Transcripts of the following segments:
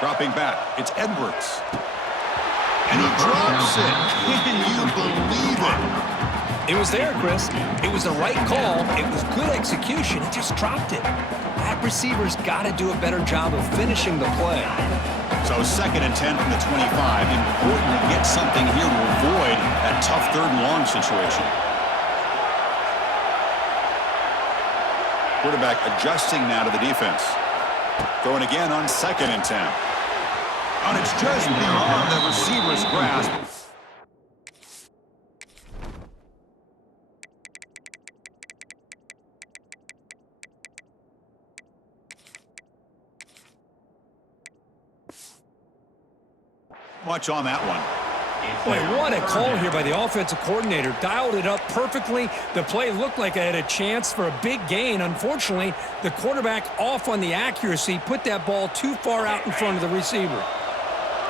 Dropping back, it's Edwards. And he drops it. Can you believe it? It was there, Chris. It was the right call. It was good execution. He just dropped it. That receiver's got to do a better job of finishing the play. So 2nd and 10 from the 25. Important to get something here to avoid that tough 3rd and long situation. Quarterback adjusting now to the defense. Throwing again on 2nd and 10. And it's just beyond the receiver's grasp. Watch on that one. Boy, what a call here by the offensive coordinator. Dialed it up perfectly. The play looked like it had a chance for a big gain. Unfortunately, the quarterback off on the accuracy, put that ball too far out in front of the receiver.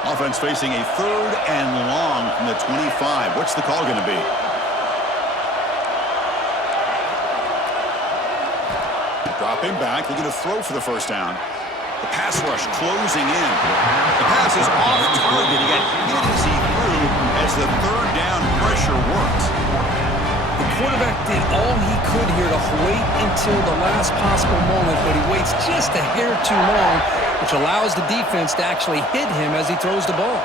Offense facing a 3rd and long from the 25. What's the call going to be? Dropping back, looking to throw for the 1st down. The pass rush closing in. The pass is off target. He got hit as he threw as the 3rd down pressure worked. The quarterback did all he could here to wait until the last possible moment, but he waits just a hair too long, which allows the defense to actually hit him as he throws the ball.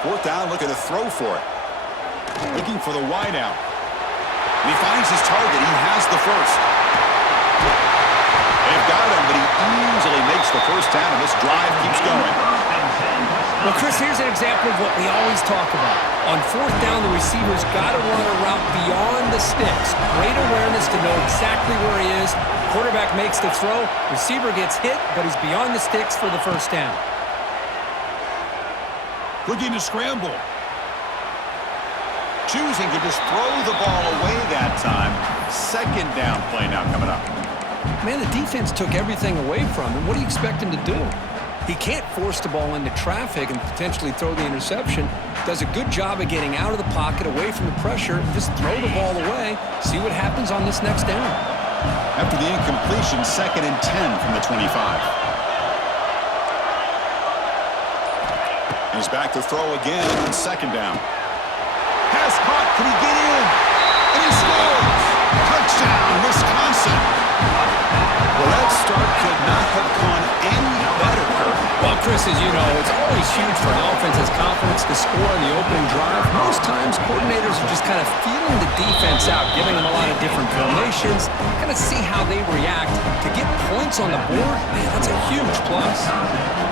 Fourth down, looking to throw for it. Looking for the wide out. And he finds his target. He has the 1st. They've got him, but he easily makes the 1st down, and this drive keeps going. Well, Chris, here's an example of what we always talk about. On 4th down, the receiver's got to run a route beyond the sticks. Great awareness to know exactly where he is. Quarterback makes the throw. Receiver gets hit, but he's beyond the sticks for the 1st down. Looking to scramble. Choosing to just throw the ball away that time. 2nd down play now coming up. Man, the defense took everything away from him. What do you expect him to do? He can't force the ball into traffic and potentially throw the interception. Does a good job of getting out of the pocket, away from the pressure, just throw the ball away, see what happens on this next down. After the incompletion, 2nd and 10 from the 25. He's back to throw again on 2nd down. Pass caught. Can he get in? And he scores! Touchdown, Wisconsin! Well, that start could not have gone any better, Kirk. Well, Chris, as you know, it's always huge for an offense's confidence to score on the opening drive. Most times, coordinators are just kind of feeling the defense out, giving them a lot of different formations, kind of see how they react. To get points on the board, man, that's a huge plus.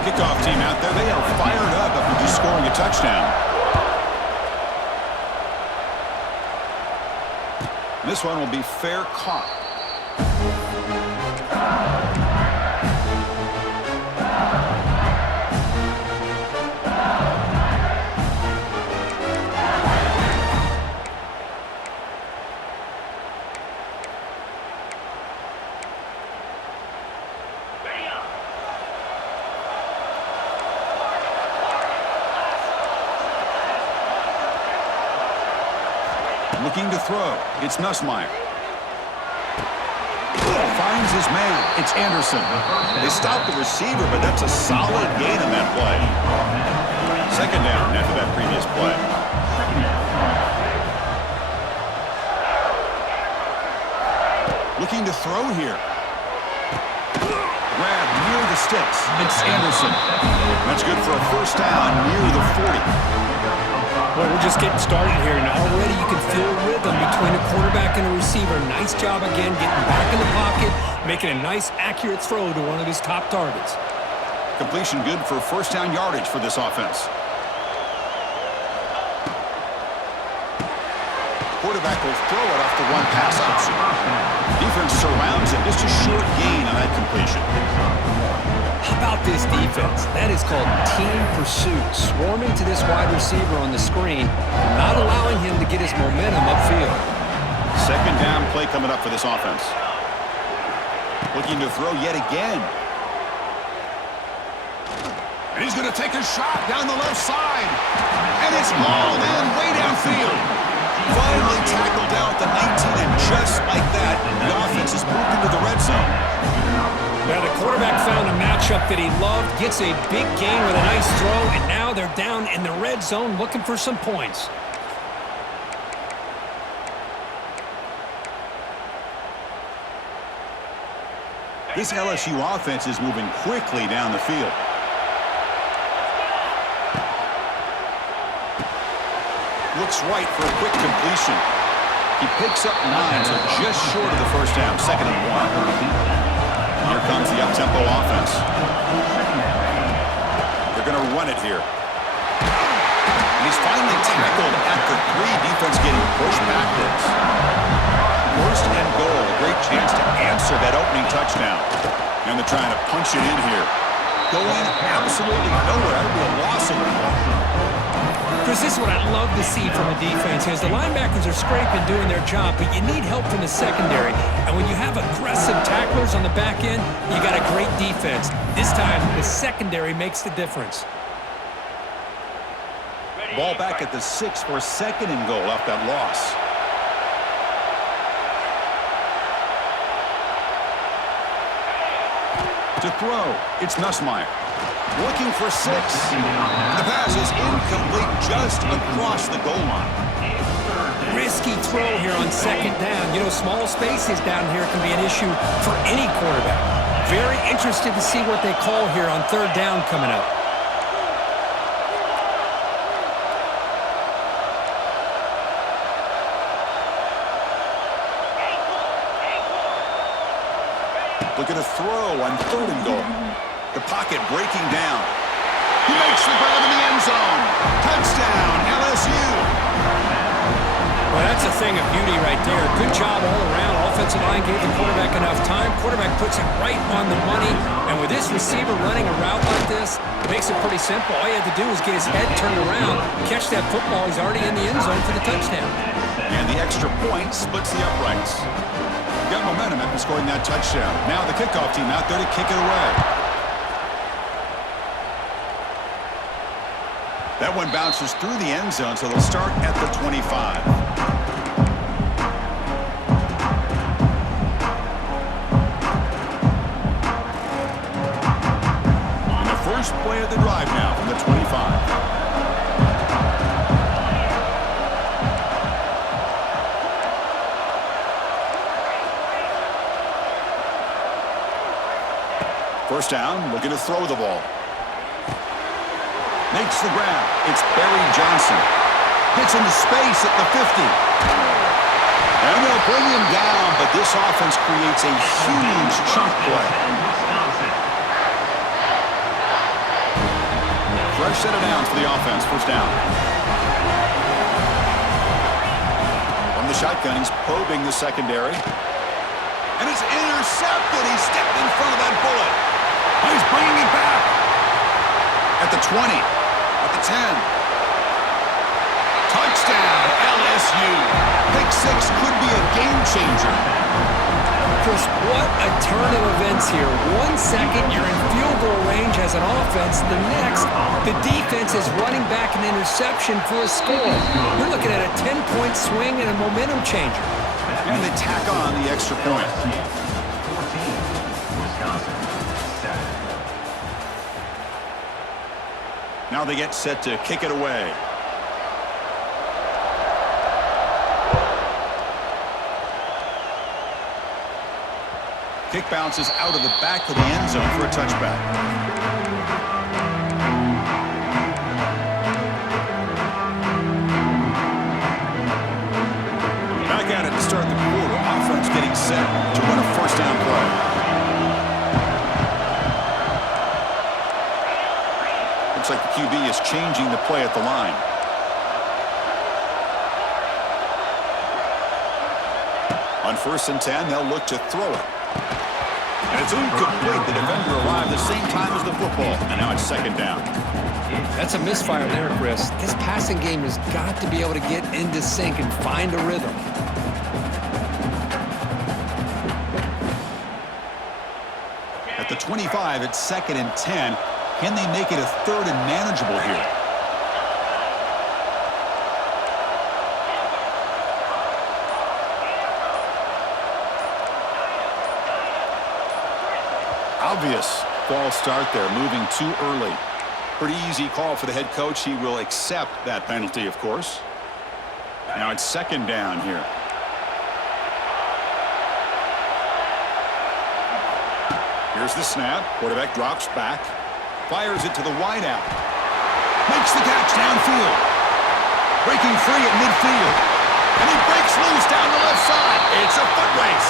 Kickoff team out there, they are fired up after just scoring a touchdown. This one will be fair caught. Looking to throw. It's Nussmeier. Finds his man. It's Anderson. They stop the receiver, but that's a solid gain on that play. 2nd down after that previous play. Looking to throw here. Grab near the sticks. It's Anderson. That's good for a 1st down near the 40. Well, we're just getting started here, and already you can feel rhythm between a quarterback and a receiver. Nice job again getting back in the pocket, making a nice, accurate throw to one of his top targets. Completion good for 1st down yardage for this offense. Quarterback will throw it off the one-pass option. Defense surrounds him. Just a short gain on that completion. How about this defense? That is called team pursuit. Swarming to this wide receiver on the screen, not allowing him to get his momentum upfield. 2nd down play coming up for this offense. Looking to throw yet again. And he's going to take a shot down the left side. And it's hauled in way downfield. Finally tackled down at the 19 and just playbook that he loved, gets a big gain with a nice throw, and now they're down in the red zone looking for some points. This LSU offense is moving quickly down the field. Looks right for a quick completion. He picks up 9, so just short of the first down, 2nd and 1. Here comes the up-tempo offense. They're going to run it here. And he's finally tackled at the 3, defense getting pushed backwards. 1st and goal, a great chance to answer that opening touchdown. And they're trying to punch it in here. Going absolutely nowhere. That would be a loss of the ball. Chris, this is what I love to see from a defense is the linebackers are scraping, doing their job, but you need help from the secondary. And when you have aggressive tacklers on the back end, you got a great defense. This time, the secondary makes the difference. Ball back at the 6 for 2nd and goal off that loss. To throw, it's Nussmeier. Looking for 6. The pass is incomplete just across the goal line. Risky throw here on 2nd down. You know, small spaces down here can be an issue for any quarterback. Very interested to see what they call here on 3rd down coming up. Look at a throw on 3rd and goal. The pocket breaking down. He makes the grab in the end zone. Touchdown, LSU. Well, that's a thing of beauty right there. Good job all around. Offensive line gave the quarterback enough time. Quarterback puts it right on the money. And with this receiver running a route like this, it makes it pretty simple. All you have to do is get his head turned around, catch that football. He's already in the end zone for the touchdown. And the extra point splits the uprights. Got momentum after scoring that touchdown. Now the kickoff team out there to kick it away. That one bounces through the end zone, so they'll start at the 25. And the first play of the drive now from the 25. First down, looking to throw the ball. Makes the grab. It's Barry Johnson. Gets into space at the 50. And they'll bring him down, but this offense creates a huge chunk play. Fresh set of downs for the offense. First down. From the shotgun, he's probing the secondary. And it's intercepted. He stepped in front of that bullet. Oh, he's bringing it back. At the 20. At the 10. Touchdown, LSU. Pick 6 could be a game changer. Chris, what a turn of events here. 1 second, you're in field goal range as an offense. The next, the defense is running back an interception for a score. You're looking at a 10-point swing and a momentum changer. And they tack on the extra point. Now they get set to kick it away. Kick bounces out of the back of the end zone for a touchback. Back at it to start the quarter. Offense getting set to run a first down play. Looks like the QB is changing the play at the line. On 1st and 10, they'll look to throw it. And it's incomplete. The defender arrived the same time as the football. And now it's 2nd down. That's a misfire there, Chris. This passing game has got to be able to get into sync and find a rhythm. At the 25, it's 2nd and 10. Can they make it a 3rd and manageable here? Obvious false start there, moving too early. Pretty easy call for the head coach. He will accept that penalty, of course. Now it's second down here. Here's the snap. Quarterback drops back. Fires it to the wideout. Makes the catch downfield. Breaking free at midfield. And he breaks loose down the left side. It's a foot race.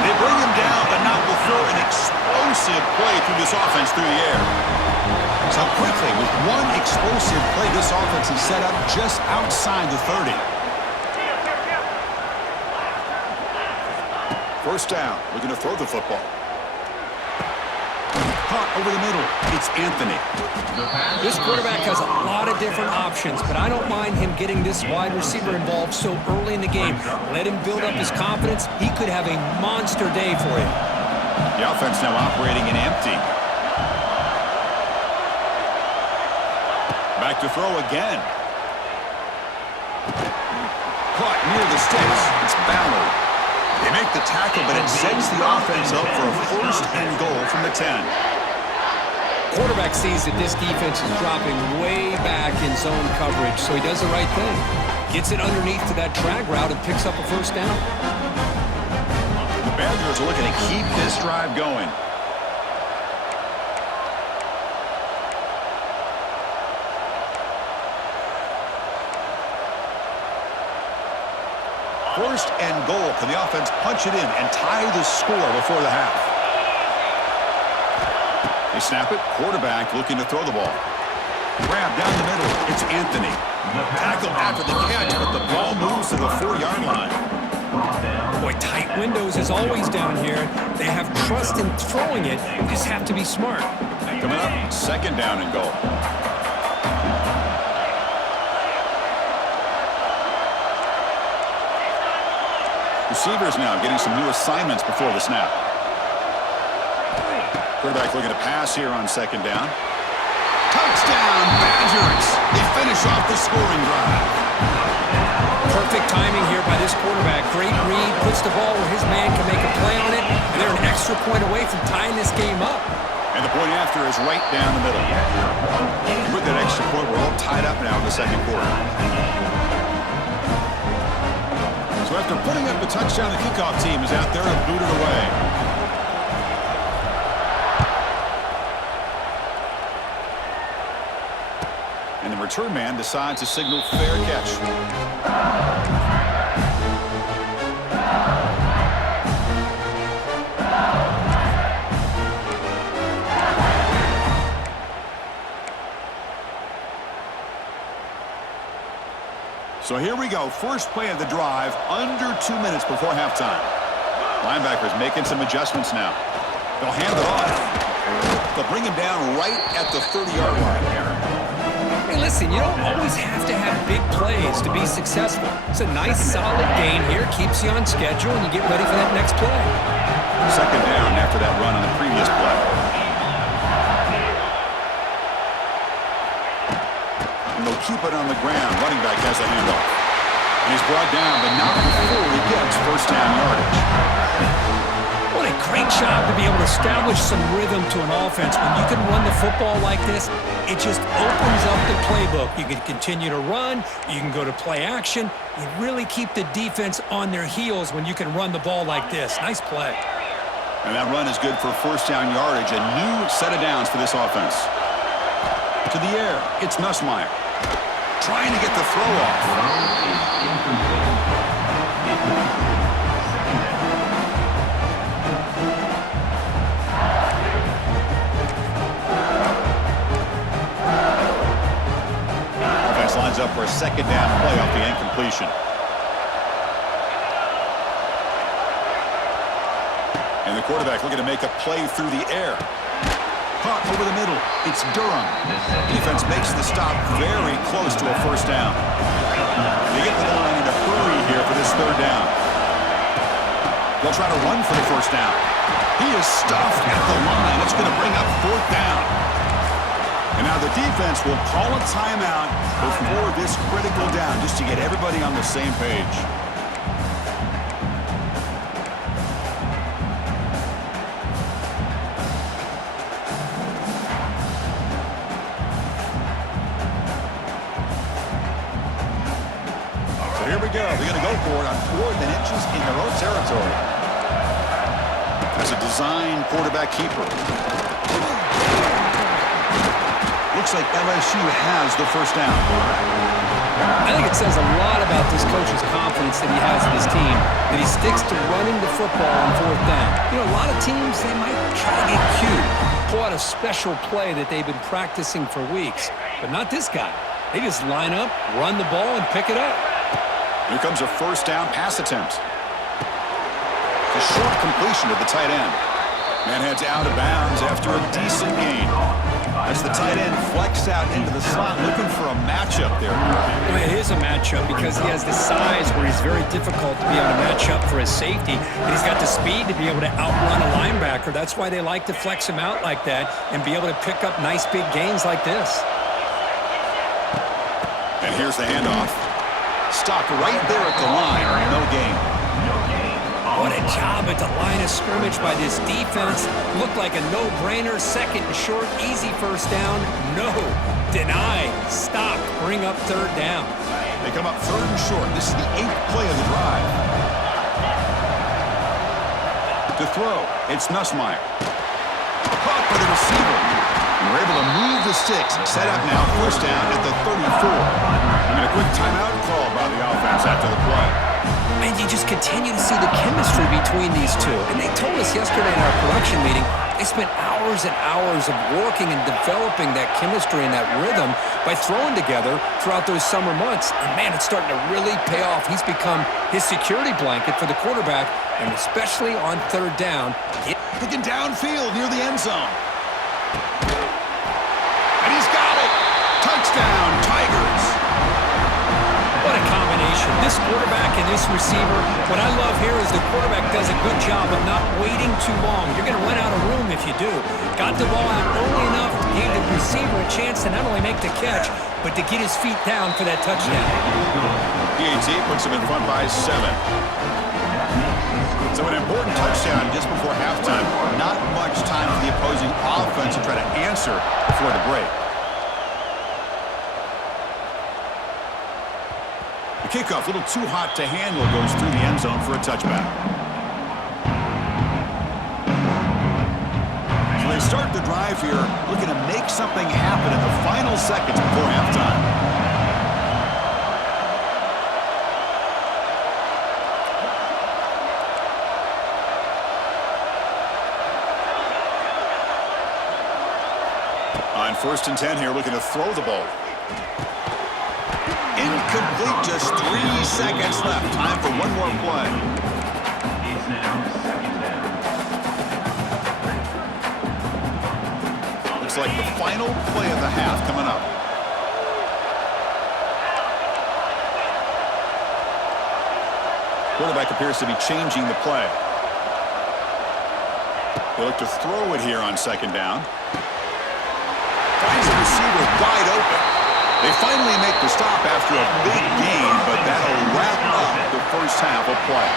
They bring him down, but not before an explosive play through this offense through the air. So quickly, with one explosive play, this offense is set up just outside the 30. First down, looking to throw the football. Caught over the middle. It's Anthony. This quarterback has a lot of different options, but I don't mind him getting this wide receiver involved so early in the game. Let him build up his confidence. He could have a monster day for you. The offense now operating in empty. Back to throw again. Caught near the sticks. It's Ballard. They make the tackle, but it sets the offense up for a first and goal from the 10. Quarterback sees that this defense is dropping way back in zone coverage, so he does the right thing. Gets it underneath to that drag route and picks up a first down. The Badgers are looking to keep this drive going. First and goal. Can the offense punch it in and tie the score before the half? They snap it. Quarterback looking to throw the ball. Grab down the middle. It's Anthony. Tackle after the catch, but the ball moves to the 4-yard line. Boy, tight windows is always down here. They have trust in throwing it. You just have to be smart. Coming up, second down and goal. Receivers now getting some new assignments before the snap. Quarterback looking to pass here on second down. Touchdown, Badgers! They finish off the scoring drive. Perfect timing here by this quarterback. Great read, puts the ball where his man can make a play on it, and they're an extra point away from tying this game up. And the point after is right down the middle. With that extra point, we're all tied up now in the second quarter. So after putting up the touchdown, the kickoff team is out there and booted away. And the return man decides to signal fair catch. So here we go. First play of the drive, under 2 minutes before halftime. Linebackers making some adjustments now. They'll hand it off. They'll bring him down right at the 30-yard line. Hey, listen, you don't always have to have big plays to be successful. It's a nice, solid gain here. Keeps you on schedule, and you get ready for that next play. Second down after that run on the previous play. And they'll keep it on the ground. Running back has the handoff. And he's brought down, but not before he gets first down yardage. What a great job to be able to establish some rhythm to an offense. When you can run the football like this, it just opens up the playbook. You can continue to run. You can go to play action. You really keep the defense on their heels when you can run the ball like this. Nice play. And that run is good for first down yardage. A new set of downs for this offense. To the air, it's Nussmeier. Trying to get the throw off. Lines up for a second down play off the incompletion. And the quarterback looking to make a play through the air. Caught over the middle. It's Durham. Defense makes the stop very close to a first down. They get to the line in a hurry here for this third down. They'll try to run for the first down. He is stuffed at the line. It's going to bring up fourth down. And now the defense will call a timeout before this critical down just to get everybody on the same page. territory. As a design quarterback keeper. Looks like LSU has the first down. I think it says a lot about this coach's confidence that he has in his team, that he sticks to running the football on fourth down. You know, a lot of teams, they might try to get cute, pull out a special play that they've been practicing for weeks, but not this guy. They just line up, run the ball, and pick it up. Here comes a first down pass attempt. A short completion to the tight end. Man heads out of bounds after a decent gain. As the tight end flexed out into the slot, looking for a matchup there. Well, it is a matchup because he has the size where he's very difficult to be able to match up for his safety. And he's got the speed to be able to outrun a linebacker. That's why they like to flex him out like that and be able to pick up nice big gains like this. And here's the handoff. Stopped right there at the line. No gain. What a job at the line of scrimmage by this defense. Looked like a no-brainer. Second and short, easy first down. No. Denied. Stopped. Bring up third down. They come up third and short. This is the 8th play of the drive. To throw, it's Nussmeier. Caught by the receiver. And we're able to move the sticks. Set up now, first down at the 34. And a quick timeout call by the offense after the play. And you just continue to see the chemistry between these two. And they told us yesterday in our production meeting, they spent hours and hours of working and developing that chemistry and that rhythm by throwing together throughout those summer months. And, man, it's starting to really pay off. He's become his security blanket for the quarterback, and especially on third down. Looking downfield near the end zone. And he's got it. Touchdown, Tigers. What a combination. This quarterback and this receiver, what I love here is the quarterback does a good job of not waiting too long. You're going to run out of room if you do. Got the ball out early enough to give the receiver a chance to not only make the catch, but to get his feet down for that touchdown. PAT puts him in front by 7. So an important touchdown just before halftime. Not much time for the opposing offense to try to answer before the break. The kickoff, a little too hot to handle, goes through the end zone for a touchback. So they start the drive here, looking to make something happen in the final seconds before halftime. On 1st and 10 here, looking to throw the ball. Incomplete, just 3 seconds left. Time for one more play. Looks like the final play of the half coming up. Quarterback appears to be changing the play. They look to throw it here on 2nd down. Finds the receiver wide open. They finally make the stop after a big gain, but that'll wrap up the first half of play.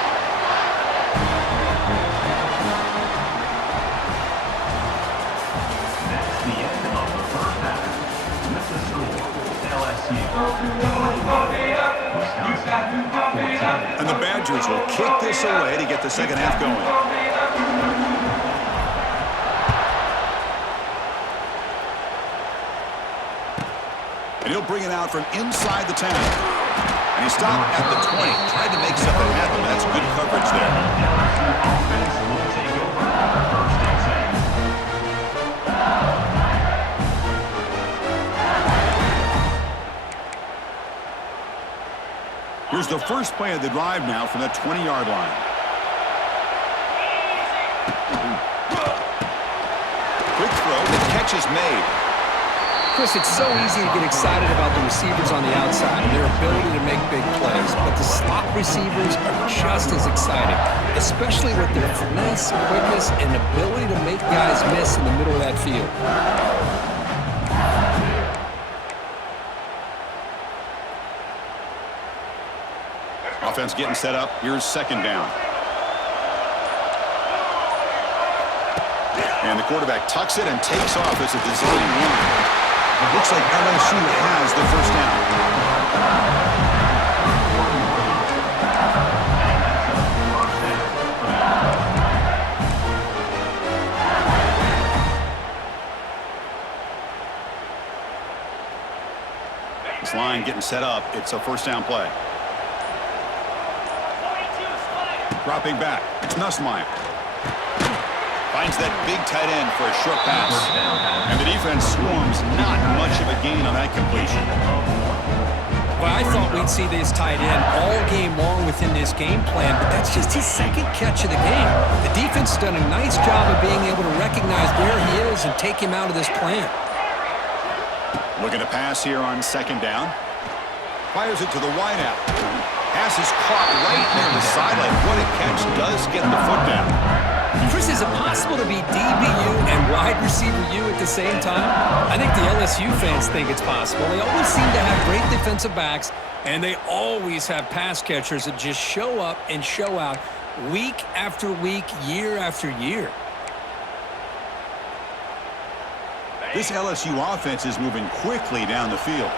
That's the end of the first half. With the score, LSU. And the Badgers will kick this away to get the second half going. And he'll bring it out from inside the 10. And he stopped at the 20. Tried to make something happen. That's good coverage there. Here's the first play of the drive now from the 20-yard line. Quick throw. The catch is made. Chris, it's so easy to get excited about the receivers on the outside and their ability to make big plays, but the slot receivers are just as exciting, especially with their finesse, quickness, and ability to make guys miss in the middle of that field. Offense getting set up. Here's 2nd down. And the quarterback tucks it and takes off as a design run. Looks like LSU has the first down. line getting set up. It's a first down play. Dropping back. It's Nussmeier. Finds that big tight end for a short pass. And the defense swarms. Not much of a gain on that completion. Well, I thought we'd see this tight end all game long within this game plan, but that's just his second catch of the game. The defense has done a nice job of being able to recognize where he is and take him out of this plan. Looking to pass here on second down. Fires it to the wideout. Pass is caught right near the sideline. What a catch. Does get the foot down. Chris, is it possible to be DBU and wide receiver U at the same time? I think the LSU fans think it's possible. They always seem to have great defensive backs, and they always have pass catchers that just show up and show out week after week, year after year. This LSU offense is moving quickly down the field.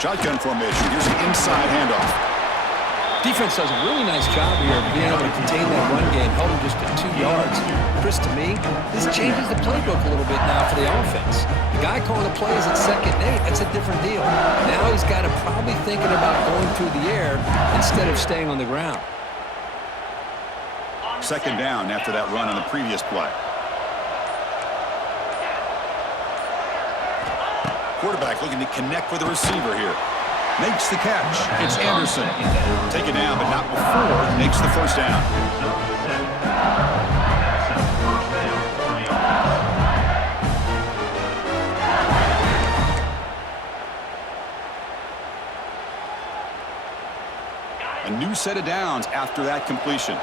Shotgun formation. Here's an inside handoff. Defense does a really nice job here of being able to contain that run game, held him just at 2 yards. Chris, to me, this changes the playbook a little bit now for the offense. The guy calling the plays at 2nd and 8, that's a different deal. Now he's got to probably thinking about going through the air instead of staying on the ground. Second down after that run on the previous play. Quarterback looking to connect with the receiver here. Makes the catch. It's Anderson. Taken down, but not before. Makes the first down. A new set of downs after that completion.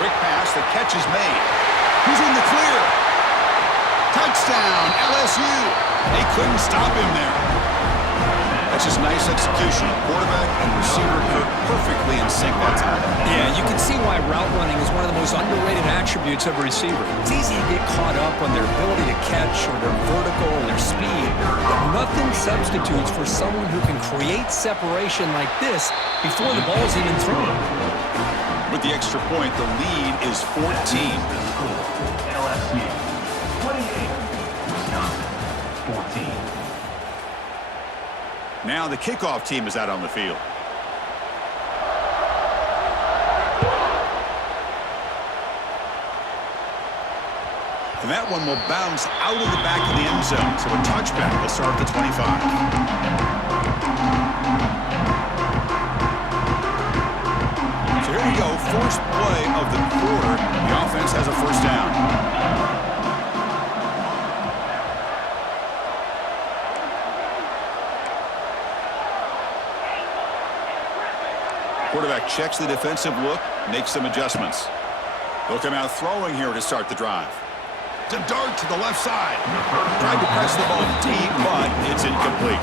Quick pass. The catch is made. He's in the clear. Touchdown, LSU. They couldn't stop him there. That's just nice execution. Quarterback and receiver were perfectly in sync that time. Yeah, you can see why route running is one of the most underrated attributes of a receiver. It's easy to get caught up on their ability to catch or their vertical or their speed, but nothing substitutes for someone who can create separation like this before the ball's even thrown. With the extra point, the lead is 14. LSU 28, Wisconsin 14. Now the kickoff team is out on the field. And that one will bounce out of the back of the end zone. So a touchback will start at the 25. So here we go. First play of the quarter. The offense has a first down. Quarterback checks the defensive look, makes some adjustments. They'll come out throwing here to start the drive. It's a dart to the left side. Tried to press the ball deep, but it's incomplete.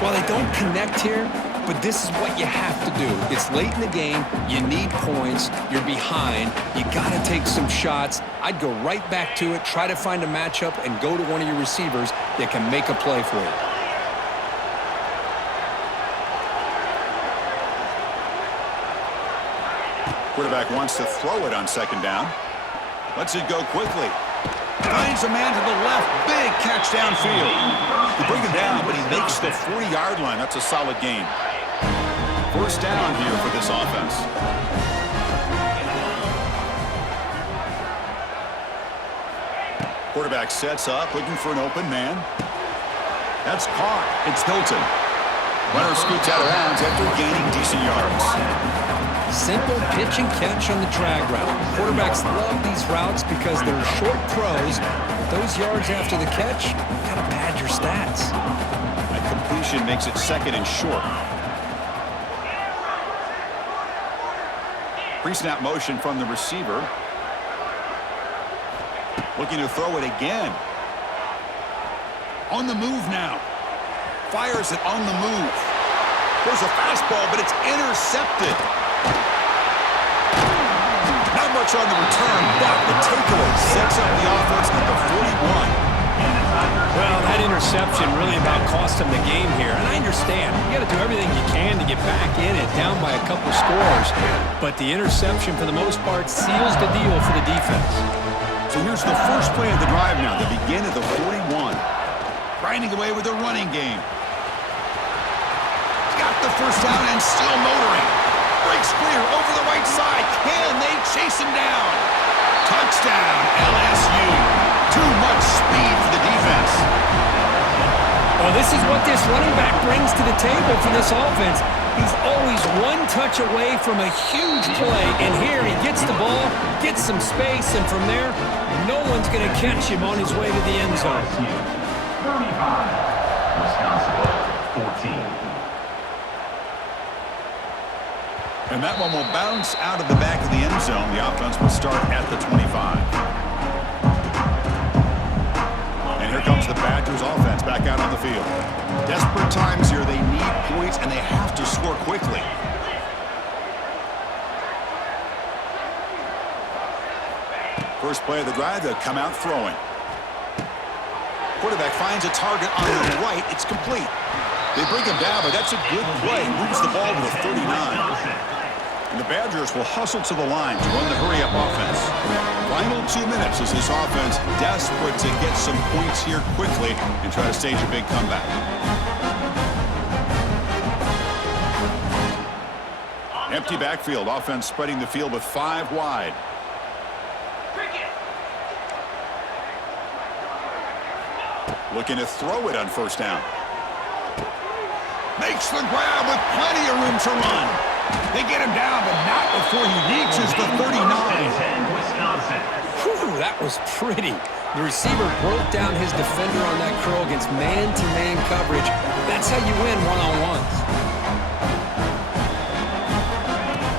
Well, they don't connect here, but this is what you have to do. It's late in the game. You need points. You're behind. You got to take some shots. I'd go right back to it, try to find a matchup, and go to one of your receivers that can make a play for you. Quarterback wants to throw it on second down. Lets it go quickly. Finds a man to the left. Big catch downfield. They bring him down, but he makes the 40-yard line. That's a solid gain. First down here for this offense. Quarterback sets up, looking for an open man. That's caught. It's Hilton. Runner scoots out of bounds after gaining decent yards. Simple pitch and catch on the drag route. Quarterbacks love these routes because they're short throws, but those yards after the catch, you gotta pad your stats. A completion makes it second and short. Pre-snap motion from the receiver. Looking to throw it again. On the move now. Fires it on the move. There's a fastball, but it's intercepted. Not much on the return, but the takeaway sets up the offense at the 41. Well, that interception really about cost them the game here. And I understand. You got to do everything you can to get back in it, down by a couple scores. But the interception, for the most part, seals the deal for the defense. So here's the first play of the drive now, the begin of the 41. Grinding away with the running game. He's got the first down and still motoring. Breaks clear over the right side. Can they chase him down? Touchdown, LSU. Too much speed for the defense. Well, this is what this running back brings to the table for this offense. He's always one touch away from a huge play, and here he gets the ball, gets some space, and from there, no one's going to catch him on his way to the end zone. 35, Wisconsin 14. And that one will bounce out of the back of the end zone. The offense will start at the 25. And here comes the Badgers offense back out on the field. Desperate times here. They need points, and they have to score quickly. First play of the drive, they'll come out throwing. Quarterback finds a target on the right. It's complete. They bring him down, but that's a good play. Moves the ball to the 39. And the Badgers will hustle to the line to run the hurry-up offense. Final 2 minutes as this offense desperate to get some points here quickly and try to stage a big comeback. Empty backfield. Offense spreading the field with 5 wide. Looking to throw it on first down. Makes the grab with plenty of room to run. They get him down, but not before he reaches the 39. Whew, that was pretty. The receiver broke down his defender on that curl against man-to-man coverage. That's how you win one-on-ones.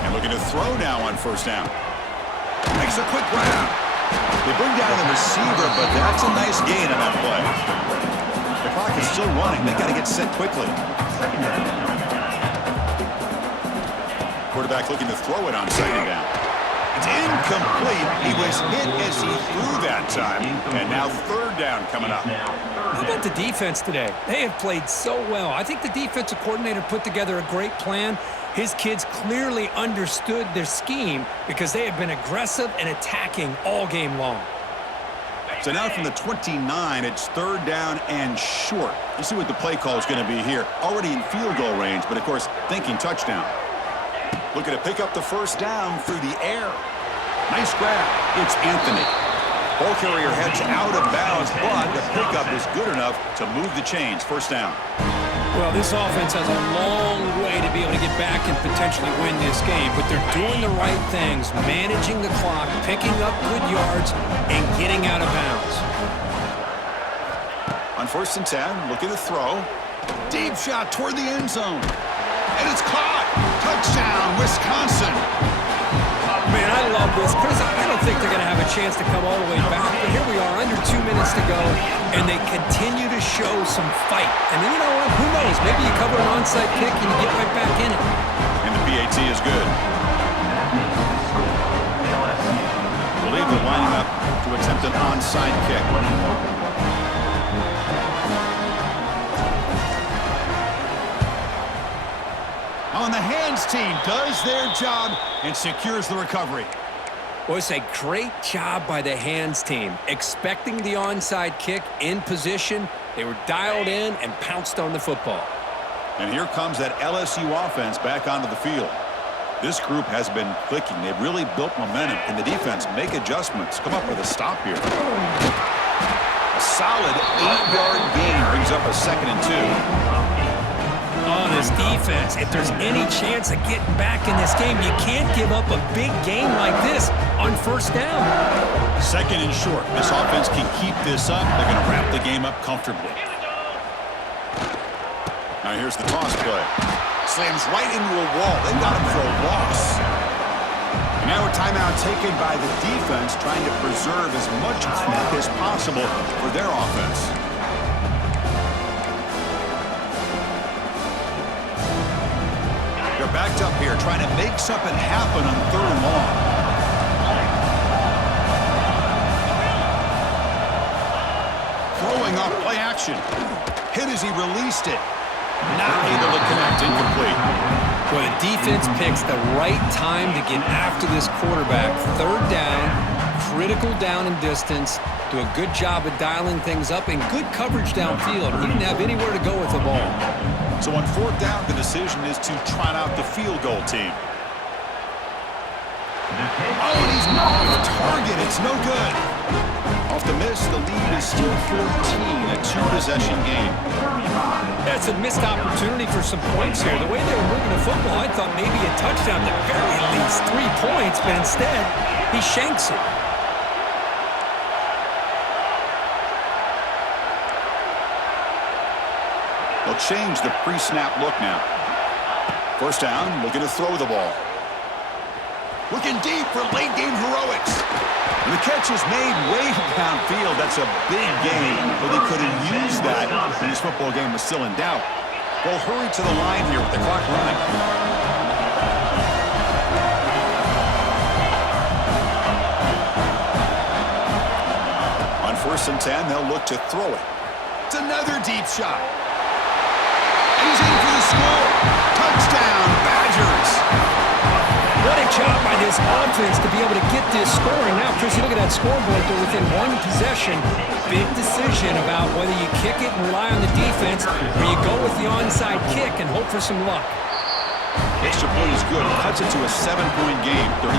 And looking to throw now on first down. Makes a quick grab. They bring down the receiver, but that's a nice gain on that play. The clock is still running. They got to get set quickly. Quarterback looking to throw it on second down. It's incomplete. He was hit as he threw that time. And now third down coming up. How about the defense today? They have played so well. I think the defensive coordinator put together a great plan. His kids clearly understood their scheme because they have been aggressive and attacking all game long. So now from the 29, it's third down and short. Let's see what the play call is going to be here. Already in field goal range, but of course thinking touchdown. Looking to pick up the first down through the air. Nice grab. It's Anthony. Ball carrier heads out of bounds, but the pickup is good enough to move the chains. First down. Well, this offense has a long way to be able to get back and potentially win this game, but they're doing the right things, managing the clock, picking up good yards, and getting out of bounds. On first and 10, looking to throw. Deep shot toward the end zone. And it's caught. Touchdown, Wisconsin. Man, I love this. Chris, I don't think they're going to have a chance to come all the way back, but here we are, under 2 minutes to go, and they continue to show some fight. And then, you know what? Who knows? Maybe you cover an onside kick and you get right back in it. And the PAT is good. I believe they're lining up to attempt an onside kick. On the hands team does their job and secures the recovery. Well, it's a great job by the hands team. Expecting the onside kick in position, they were dialed in and pounced on the football. And here comes that LSU offense back onto the field. This group has been clicking. They've really built momentum. Can the defense make adjustments? Come up with a stop here. A solid 8-yard gain brings up a 2nd and 2. Oh, this defense, if there's any chance of getting back in this game, you can't give up a big game like this on first down. 2nd and short. This offense can keep this up. They're going to wrap the game up comfortably. Now here's the toss play. Slams right into a wall. They got him for a loss. And now a timeout taken by the defense, trying to preserve as much clock as possible for their offense. They're backed up here, trying to make something happen on 3rd and long. Throwing off play action. Hit as he released it. Not able to connect, incomplete. Well, the defense picks the right time to get after this quarterback. Third down, critical down and distance. Do a good job of dialing things up and good coverage downfield. He didn't have anywhere to go with the ball. So on fourth down, the decision is to trot out the field goal team. Oh, and he's off target. It's no good. Off the miss, the lead is still 14, a two-possession game. That's a missed opportunity for some points here. The way they were moving the football, I thought maybe a touchdown, at the very least 3 points, but instead, he shanks it. They'll change the pre-snap look now. First down, looking to throw the ball. Looking deep for late-game heroics. And the catch is made way downfield. That's a big gain, but they couldn't use that when this football game was still in doubt. They'll hurry to the line here with the clock running. On 1st and 10, they'll look to throw it. It's another deep shot. And he's in for the score. Touchdown, Badgers. What a job by this offense to be able to get this scoring. Now, Chris, you look at that scoreboard. They're within 1 possession. Big decision about whether you kick it and rely on the defense or you go with the onside kick and hope for some luck. Extra point is good. Cuts it to a 7-point game, 35-28.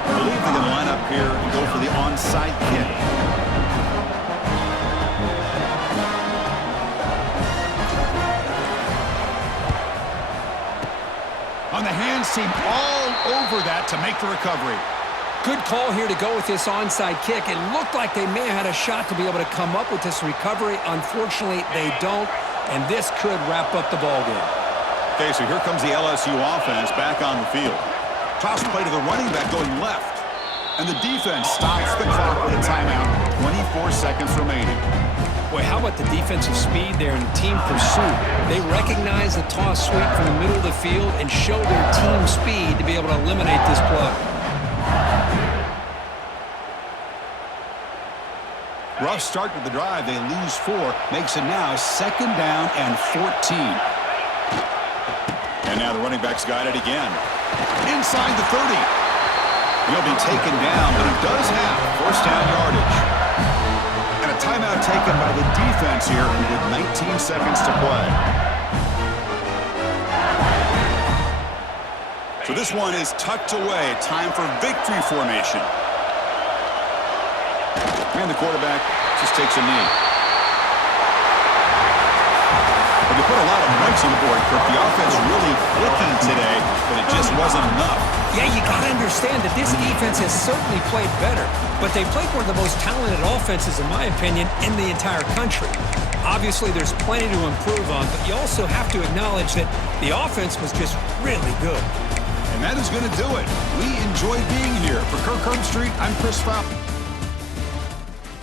I believe they're going to line up here and go for the onside kick. On the hands team, all over that to make the recovery. Good call here to go with this onside kick. It looked like they may have had a shot to be able to come up with this recovery. Unfortunately, they don't, and this could wrap up the ballgame. Okay, so here comes the LSU offense back on the field. Toss play to the running back going left. And the defense stops the clock with a timeout. 24 seconds remaining. Boy, how about the defensive speed there and team pursuit? They recognize the toss sweep from the middle of the field and show their team speed to be able to eliminate this play. Rough start to the drive. They lose 4. Makes it now 2nd down and 14. And now the running back's got it again. Inside the 30. He'll be taken down, but he does have 1st down yardage. And a timeout taken by the defense here with 19 seconds to play. So this one is tucked away. Time for victory formation. And the quarterback just takes a knee. But they put a lot of points on the board, Kirk. The offense really clicking today, but it just wasn't enough. Yeah, you got to understand that this defense has certainly played better, but they played one of the most talented offenses, in my opinion, in the entire country. Obviously, there's plenty to improve on, but you also have to acknowledge that the offense was just really good. And that is going to do it. We enjoy being here. For Kirk Herbstreit, I'm Chris Fowl.